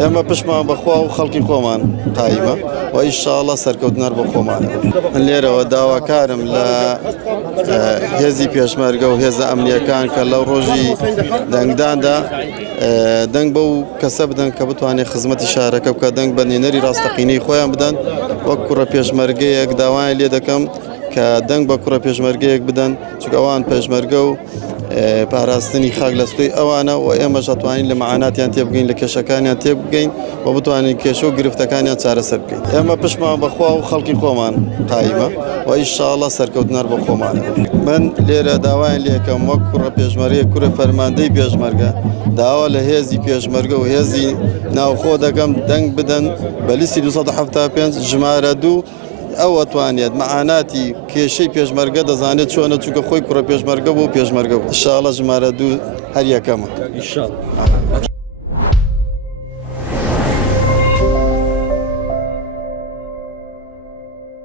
ئێمە پشمان بەخوا و خەڵکی خۆمان قایمە و ئینشاءڵڵا سەرکەوتنەر بە خۆمانە. من لێرەوە داواکارم لە هێزی پێشمەرگە و هێزە ئەمنیەکان کە لەو ڕۆژی دەنگداندا دەنگ بەو کەسە بدەن کە بتوانێت خزمەتی شارەکە بکە، دەنگ بە نێنەری ڕاستەقینەی خۆیان بدەن. وەک کوڕە پێشمەرگەیەک داوای لێ دەکەم کە دەنگ بە کوڕە پێشمەرگەیەک بدەن، چونکە ئەوان پێشمەرگە و پاراستنی خاک لە سوی ئەوانە و ئێمەش ئەتوانین لە مەعاناتیان تێبگەین، لە کێشەکانیان تێبگەین و بتوانین کێشە و گرفتەکانیان چارەسەر بکەین. ئێمە پشمان بەخوا و خەڵکی خۆمان قایمە و ئینشاءڵڵا سەرکەوتنەر بە خۆمانە. من لێرە داوایان لێکەم وەک کوڕە پێشمەرگەیەک، کوڕە فەرماندەی پێشمەرگە، داوا لە هێزی پێشمەرگە و هێزی ناوخۆ دەکەم دەنگ بدەن بە لیستی 275 ژمارە 2 ئەو ئەتوانێت مەعاناتی کێشەی پێشمەرگە دەزانێت چۆنە، چونکە خۆی کوڕە پێشمەرگە بوو پێشمەرگە بوو. ئینشاءڵڵا ژمارە 2 هەر یەکەمە.